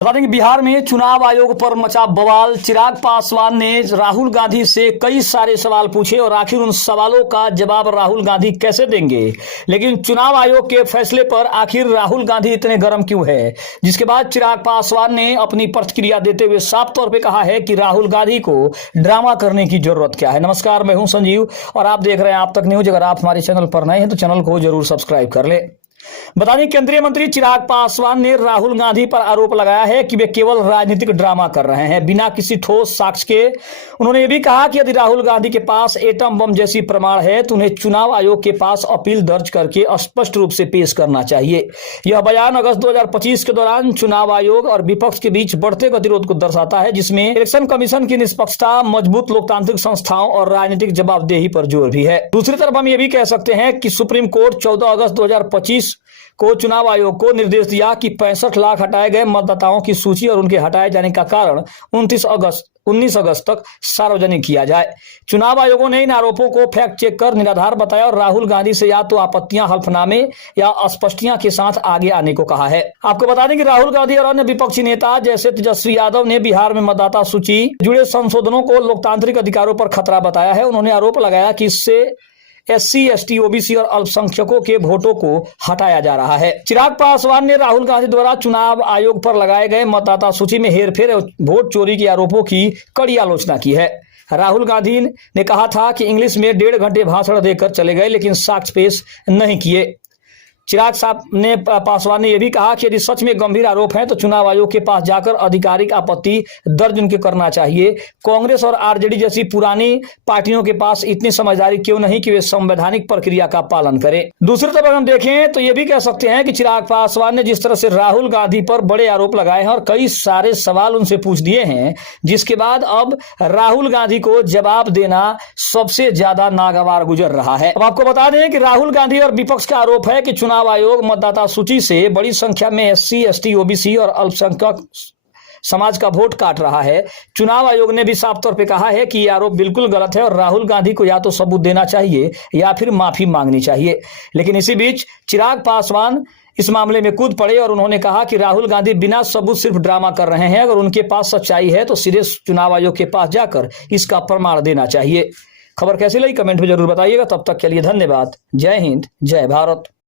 बता दें कि बिहार में चुनाव आयोग पर मचा बवाल। चिराग पासवान ने राहुल गांधी से कई सारे सवाल पूछे और आखिर उन सवालों का जवाब राहुल गांधी कैसे देंगे। लेकिन चुनाव आयोग के फैसले पर आखिर राहुल गांधी इतने गर्म क्यों है, जिसके बाद चिराग पासवान ने अपनी प्रतिक्रिया देते हुए साफ तौर पे कहा है कि राहुल गांधी को ड्रामा करने की जरूरत क्या है। नमस्कार, मैं हूं संजीव और आप देख रहे हैं आप तक न्यूज। अगर आप हमारे चैनल पर नए हैं तो चैनल को जरूर सब्सक्राइब कर ले। बता दें, केंद्रीय मंत्री चिराग पासवान ने राहुल गांधी पर आरोप लगाया है कि वे केवल राजनीतिक ड्रामा कर रहे हैं बिना किसी ठोस साक्ष्य के। उन्होंने यह भी कहा कि यदि राहुल गांधी के पास एटम बम जैसी प्रमाण है तो उन्हें चुनाव आयोग के पास अपील दर्ज करके स्पष्ट रूप से पेश करना चाहिए। यह बयान अगस्त 2025 के दौरान चुनाव आयोग और विपक्ष के बीच बढ़ते गतिरोध को दर्शाता है, जिसमें इलेक्शन कमीशन की निष्पक्षता, मजबूत लोकतांत्रिक संस्थाओं और राजनीतिक जवाबदेही पर जोर भी है। दूसरी तरफ हम ये भी कह सकते हैं कि सुप्रीम कोर्ट 14 अगस्त 2025 को चुनाव आयोग को निर्देश दिया कि 65 लाख हटाए गए मतदाताओं की सूची और उनके हटाए जाने का कारण 19 अगस्त तक सार्वजनिक किया जाए। चुनाव आयोगों ने इन आरोपों को फैक्ट चेक कर निराधार बताया और राहुल गांधी से या तो आपत्तियां, हल्फनामे या स्पष्टियां के साथ आगे आने को कहा है। आपको बता दें कि राहुल गांधी और अन्य विपक्षी नेता जैसे तेजस्वी यादव ने बिहार में मतदाता सूची जुड़े संशोधनों को लोकतांत्रिक अधिकारों पर खतरा बताया है। उन्होंने आरोप लगाया कि इससे SC, ST, OBC और अल्पसंख्यकों के वोटों को हटाया जा रहा है। चिराग पासवान ने राहुल गांधी द्वारा चुनाव आयोग पर लगाए गए मतदाता सूची में हेरफेर और वोट चोरी के आरोपों की कड़ी आलोचना की है। राहुल गांधी ने कहा था कि इंग्लिश में 1.5 घंटे भाषण देकर चले गए लेकिन साक्ष्य पेश नहीं किए। चिराग पासवान ने यह भी कहा कि यदि सच में गंभीर आरोप हैं तो चुनाव आयोग के पास जाकर आधिकारिक आपत्ति दर्ज उनके करना चाहिए। कांग्रेस और RJD जैसी पुरानी पार्टियों के पास इतनी समझदारी क्यों नहीं कि वे संवैधानिक प्रक्रिया का पालन करें। दूसरी तरफ हम देखें तो यह भी कह सकते हैं कि चिराग पासवान ने जिस तरह से राहुल गांधी पर बड़े आरोप लगाए हैं और कई सारे सवाल उनसे पूछ दिए हैं, जिसके बाद अब राहुल गांधी को जवाब देना सबसे ज्यादा नागवार गुजर रहा है। अब आपको बता दें कि राहुल गांधी और विपक्ष का आरोप है कि चुनाव आयोग मतदाता सूची से बड़ी संख्या में SC, ST, OBC और अल्पसंख्यक समाज का वोट काट रहा है। चुनाव आयोग ने भी साफ तौर पे कहा है कि यह आरोप बिल्कुल गलत है और राहुल गांधी को या तो सबूत देना चाहिए या फिर माफी मांगनी चाहिए। लेकिन इसी बीच चिराग पासवान इस मामले में कूद पड़े और उन्होंने कहा कि राहुल गांधी बिना सबूत सिर्फ ड्रामा कर रहे हैं। अगर उनके पास सच्चाई है तो सीधे चुनाव आयोग के पास जाकर इसका प्रमाण देना चाहिए। खबर कैसी लगी कमेंट में जरूर बताइएगा। तब तक के लिए धन्यवाद। जय हिंद, जय भारत।